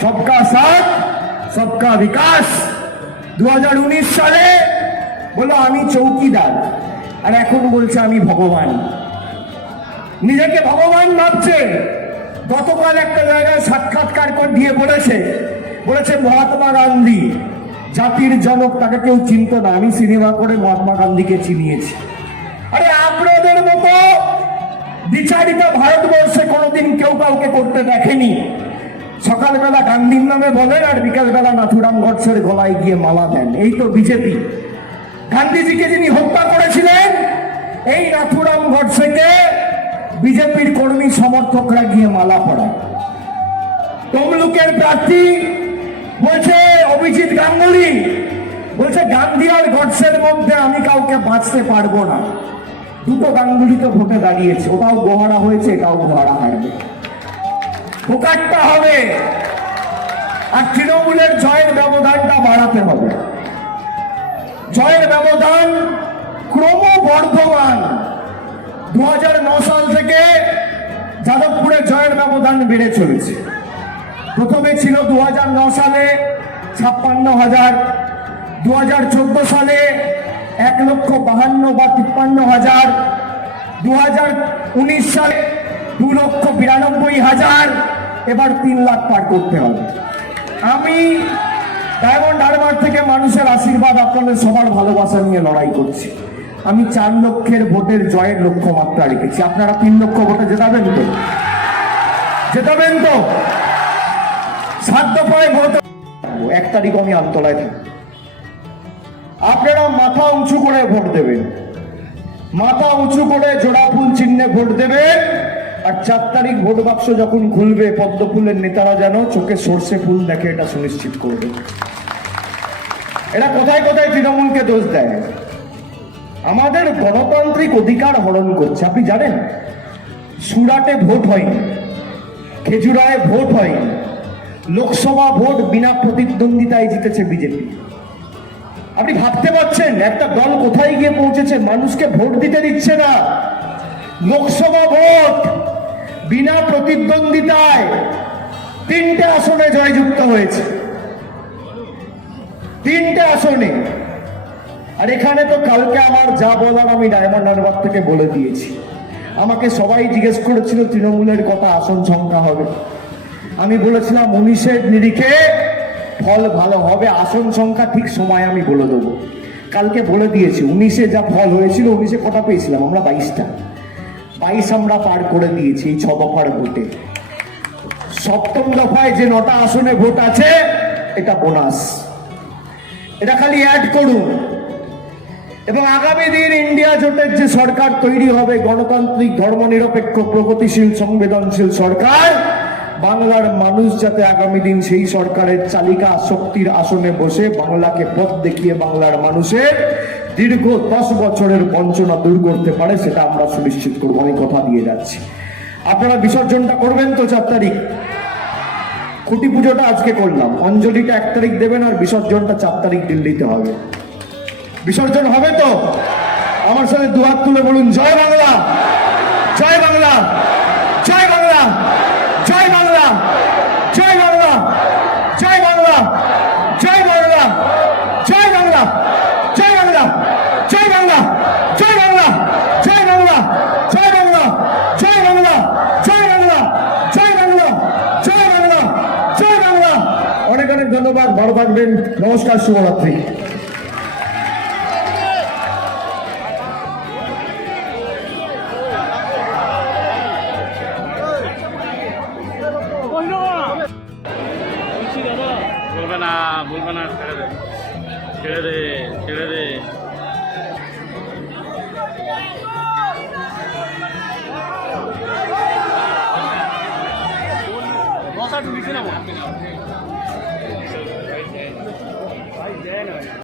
सबका साथ सबका विकास। 2019 साले বলল আমি চৌকিদার। আর এখন বলছে, আমি ভগবান। নিজেকে ভগবান ভাবছে। গতকাল একটা জায়গায় সাক্ষাৎকার করে দিয়ে বলেছে বলেছে, মহাত্মা গান্ধী, জাতির জনক, তাকে কেউ চিনত না। আমি সিনেমা করে মহাত্মা গান্ধীকে চিনিয়েছি। আরে, আপনাদের মতো বিচারিত ভারতবর্ষে কোনোদিন কেউ কাউকে করতে দেখেনি। সকালবেলা গান্ধীর নামে বলেন, আর বিকালবেলা নাথুরাম গডসের গলায় গিয়ে মালা দেন। এই তো বিজেপি। গান্ধীজিকে যিনি হত্যা করেছিলেন, এই নাথুরাম গডসেকে বিজেপির কর্মী সমর্থকরা গিয়ে মালা পড়ায়। তমলুকের প্রার্থী বলছে, অভিজিৎ গাঙ্গুলি, বলছে, গান্ধী আর গডসের মধ্যে আমি কাউকে বাঁচতে পারব না। দুটো গাঙ্গুলি তো ভোটে দাঁড়িয়েছে, ওটাও গোহারা হয়েছে, এটাও গোহারা হারবে। প্রকারটা হবে, আর তৃণমূলের জয়ের ব্যবধানটা বাড়াতে হবে। জয়ের ব্যবধান ক্রমবর্ধমান। দু হাজার সাল থেকে যাদবপুরে জয়ের ব্যবধান বেড়ে চলেছে। প্রথমে ছিল দু হাজার সালে ছাপ্পান্ন হাজার দু হাজার চোদ্দ সালে এক লক্ষ বাহান্ন বা তিপ্পান্ন হাজার দু হাজার উনিশ সালে দু লক্ষ বিরানব্বই হাজার, এবার তিন লাখ পার করতে হবে। আমি ডায়মন্ড হারবার থেকে মানুষের আশীর্বাদ আপনাদের সবার ভালোবাসা নিয়ে লড়াই করছি। আমি চার লক্ষের ভোটের জয়ের লক্ষ্যমাত্রা রেখেছি। আপনারা তিন লক্ষ ভোটে জেতাবেন তো? জেতাবেন তো? ভোট এক তারিখ আমি আমতলায় থাকি আপনারা মাথা উঁচু করে ভোট দেবেন। মাথা উঁচু করে জোড়া ফুল চিহ্নে ভোট দেবেন। আর চার তারিখ ভোট বাক্স যখন খুলবে পদ্ম ফুলের নেতারা যেন চোখে সর্ষে ফুল দেখে এটা সুনিশ্চিত করবে। এরা কোথায় কোথায় তৃণমূলকে দোষ দেয়? আমাদের গণতান্ত্রিক অধিকার হরণ করছে। আপনি জানেন? সুরাটে ভোট হয়নি, খেজুরায় ভোট হয়নি, লোকসভা ভোট বিনা প্রতিদ্বন্দ্বিতায় জিতেছে বিজেপি। আপনি ভাবতে পারছেন, একটা দল কোথায় গিয়ে পৌঁছেছে? মানুষকে ভোট দিতে দিচ্ছে না। লোকসভা ভোট বিনা প্রতিদ্বন্দ্বিতায় তিনটে আসনে জয়যুক্ত হয়েছে। তিনটে আসনে। আর এখানে তো কালকে আমার যা বলার আমি ডায়মন্ড হারবার থেকে বলে দিয়েছি। আমাকে সবাই জিজ্ঞেস করেছিল, তৃণমূলের কত আসন সংখ্যা হবে? আমি বলেছিলাম, উনিশের নিরিখে ফল ভালো হবে, আসন সংখ্যা ঠিক সময় আমি বলে দেবো। কালকে বলে দিয়েছি, উনিশে যা ফল হয়েছিল, উনিশে কটা পেয়েছিলাম? আমরা বাইশটা। বাইশ আমরা পার করে দিয়েছি এই ছ দফার ভোটে। সপ্তম দফায় যে নটা আসনে ভোট আছে, এটা বোনাস। এটা খালি অ্যাড করুন। এবং আগামী দিন ইন্ডিয়া জোটের যে সরকার তৈরি হবে, গণতান্ত্রিক ধর্মনিরপেক্ষ, প্রগতিশীল, সংবেদনশীল সরকার, বাংলার মানুষ যাতে আগামী দিন সেই সরকারের চালিকা শক্তির আসনে বসে বাংলাকে পথ দেখিয়ে বাংলার মানুষের দীর্ঘ দশ বছরের বঞ্চনা দূর করতে পারে, সেটা আমরা সুনিশ্চিত করব। আমি কথা দিয়ে যাচ্ছি। আপনারা বিসর্জনটা করবেন তো চার তারিখ? খুঁটি পুজোটা আজকে করলাম অঞ্জলিটা এক তারিখ দেবেন আর বিসর্জনটা চার তারিখ দিল্লিতে হবে বিসর্জন হবে তো আমার সাথে দুহাত তুলে বলুন জয় বাংলা জয় বাংলা জয় বাংলা জয় বাংলা জয় বাংলা জয় বাংলা জয় বাংলা জয় বাংলা জয় বাংলা জয় বাংলা জয় বাংলা জয় বাংলা জয় বাংলা জয় বাংলা জয় বাংলা জয় বাংলা জয় বাংলা জয় বাংলা অনেক অনেক ধন্যবাদ ভালো থাকবেন নমস্কার শুভরাত্রি। বলবে না বলবে না ছেড়ে দে। ছেড়ে দে ছেড়ে না